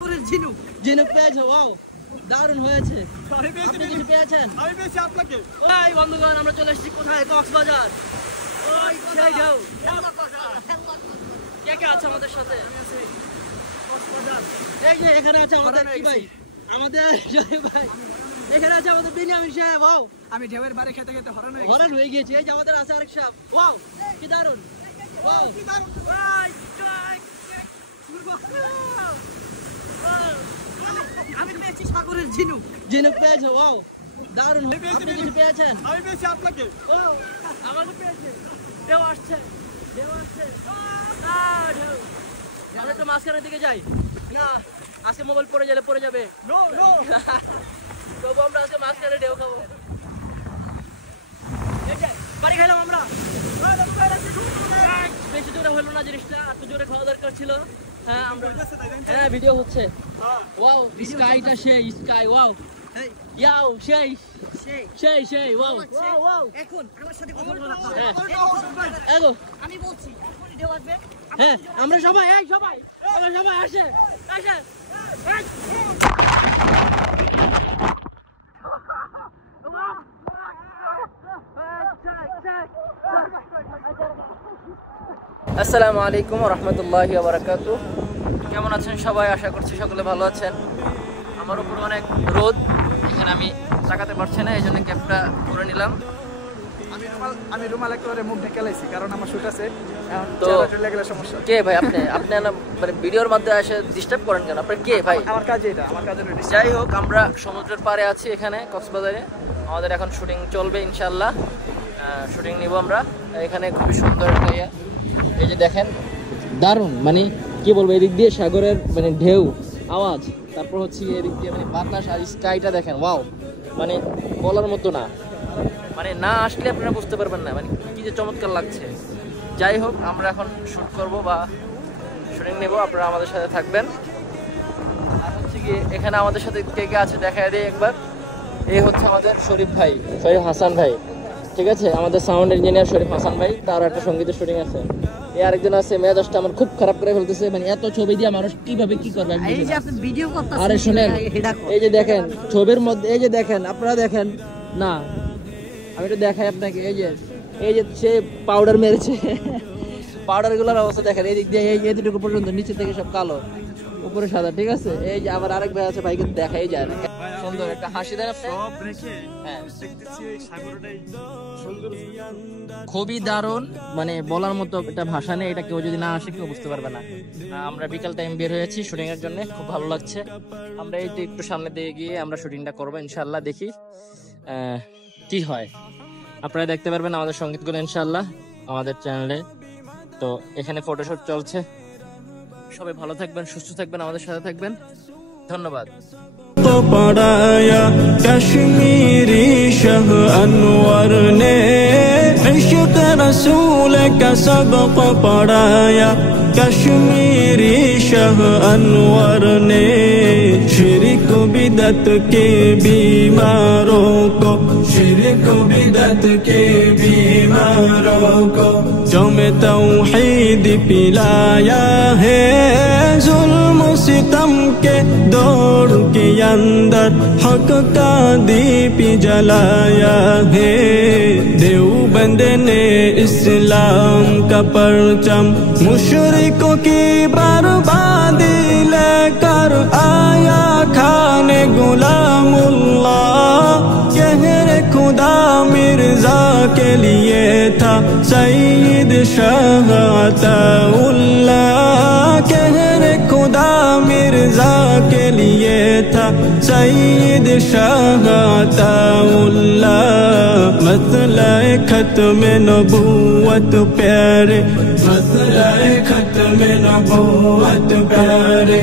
ঝিনুক ঝিনুক পেয়েছো, ওয়াও দারুণ হয়েছে। আপনি কিছু পেয়েছেন? আমি পেয়েছি আপনাকে। ওই বন্ধুগণ, আমরা চলে এসেছি কোথায়? কক্সবাজার। ওই সেই ঢেউ। কে কে আছে আমাদের সাথে? এই যে এখানে আছে আমাদের কি ভাই, আমাদের জয় ভাই, এখানে আছে আমাদের বিনিয়ামিন সাহেব। ওয়াও, আমি ঢেউয়ের বারে খেতে খেতে হরান হয়ে গিয়েছি। এই যে আমাদের আছে আরেক সাহেব। ওয়াও কি দারুণ, ওয়াও কি দারুণ। আমি পেয়েছি সাগরের ঝিনুক ঝিনুক পেয়েছো, ওয়াও দারুণ। আপনি কিছু পেয়েছেন? আমি পেয়েছি আপনাকে। ও আমাকে পেয়েছে। ঢেউ আসছে, ঢেউ আসছে। ঢেউ, আমরা একটু মাঝখানের দিকে যাই না, আজকে মোবাইল পড়ে গেলে পড়ে যাবে। নো নো তবু আমরা আজকে মাঝখানে ঢেউ খাবো। বাড়ি খাইলাম আমরা। বেশি জোরে হলো না জিনিসটা, একটু জোরে খাওয়া দরকার ছিল। হ্যাঁ আমরা, হ্যাঁ ভিডিও হচ্ছে। ওয়াও স্কাইটা সেই স্কাই, ওয়াও ইয়াও সেই সেই সেই, ওয়াও ওয়াও। এখন আমার সাথে কথা বলবো না। এগো আমি বলছি এখনই ঢেউ আসবে। হ্যাঁ আমরা সবাই, এই সবাই আমরা সবাই আসে আসে। আসসালামু আলাইকুম ওয়া রাহমাতুল্লাহি ওয়া বারাকাতুহু। কেমন আছেন সবাই? আশা করছি সকলে ভালো আছেন। আমার উপর অনেক রোদ, এখানে আমি তাকাতে পারছি না, এই জন্য ক্যাপটা পরে নিলাম। আমি রুমাল একেবারে মুখ ঢেকে লাইছি, কারণ আমার শুট আছে। তো চলে গেলে সমস্যা। কে ভাই আপনি? আপনি মানে ভিডিওর মধ্যে এসে ডিস্টার্ব করেন কেন? আপনার কে ভাই? আমার কাজ এটা, আমার কাজের। যাই হোক, আমরা সমুদ্রের পাড়ে আছি এখানে কক্সবাজারে। আমাদের এখন শুটিং চলবে ইনশাল্লাহ, শুটিং নিব আমরা এখানে। খুবই সুন্দর একটা ইয়ে, এই যে দেখেন দারুণ, মানে কি বলবো, এদিক দিয়ে সাগরের মানে ঢেউ আওয়াজ, তারপর হচ্ছে এদিক দিয়ে মানে বাতাস, আর স্কাইটা দেখেন, ওয়াও মানে বলার মতো না, মানে না আসলে আপনারা বুঝতে পারবেন না মানে কি যে চমৎকার লাগছে। যাই হোক, আমরা এখন শুট করব বা শুটিং নেব, আপনারা আমাদের সাথে থাকবেন। আর হচ্ছে কি এখানে আমাদের সাথে কে কে আছে দেখায় দিই একবার। এই হচ্ছে আমাদের শরীফ ভাই, শরীফ হাসান ভাই, ঠিক আছে, আমাদের সাউন্ড ইঞ্জিনিয়ার শরীফ হাসান ভাই, তার একটা সঙ্গীতের শুটিং আছে। এই আরেকজন আছে, মেজাজটা আমার খুব খারাপ করে ফেলতেছে, মানে এত ছবি দিয়ে মানুষ কিভাবে কি করবে। আরে শুনেন, এই যে দেখেন ছবির মধ্যে, এই যে দেখেন আপনারা দেখেন না, আমি একটু দেখাই আপনাকে। এই যে সে পাউডার মেরেছে, পাউডার গুলোর অবস্থা দেখেন, এই দিক দিয়ে এই এতটুকু পর্যন্ত, নিচে থেকে সব কালো, উপরে সাদা, ঠিক আছে। এই যে আবার আরেক ভাই আছে, ভাইকে দেখাই যায় না, সুন্দর একটা হাসি দেন আপনি। হ্যাঁ খুবই দারুণ, মানে বলার মতো একটা ভাষা নেই, এটা কেউ যদি না আসে কেউ বুঝতে পারবে না। আমরা বিকাল টাইম বের হয়েছি শুটিং এর জন্য, খুব ভালো লাগছে। আমরা এই যে একটু সামনে দিয়ে গিয়ে আমরা শুটিংটা করবো ইনশাল্লাহ, দেখি কি হয়। আপনারা দেখতে পারবেন আমাদের সঙ্গীতগুলো ইনশাল্লাহ আমাদের চ্যানেলে। তো এখানে ফটোশুট চলছে, সবাই ভালো থাকবেন, সুস্থ থাকবেন, আমাদের সাথে থাকবেন। ধন্যবাদ। पढ़ाया कश्मीरी शाह अनवर ने इश्क रसूल का सबक पढ़ाया कश्मीरी शाह अनवर ने शिरक बिदत के बीमारों को शिरक बिदत के बीमारों को जो में तौहीद पिलाया है जुल्म सितम के दौर के अंदर हक का दीप जलाया है। देवबंद ने इस्लाम का परचम मुशरिकों की बर्बादी लेकर आया खाने गुलामुल्लाह। कहरे खुदा मिर्जा के लिए था सईद शाह अताउल्लाह। कहरे खुदा मिर्जा के लिए था सईद शाह अताउल्लाह। मसला-ए खत्म नबूवत प्यारे, मसला-ए खत्म नबूवत प्यारे।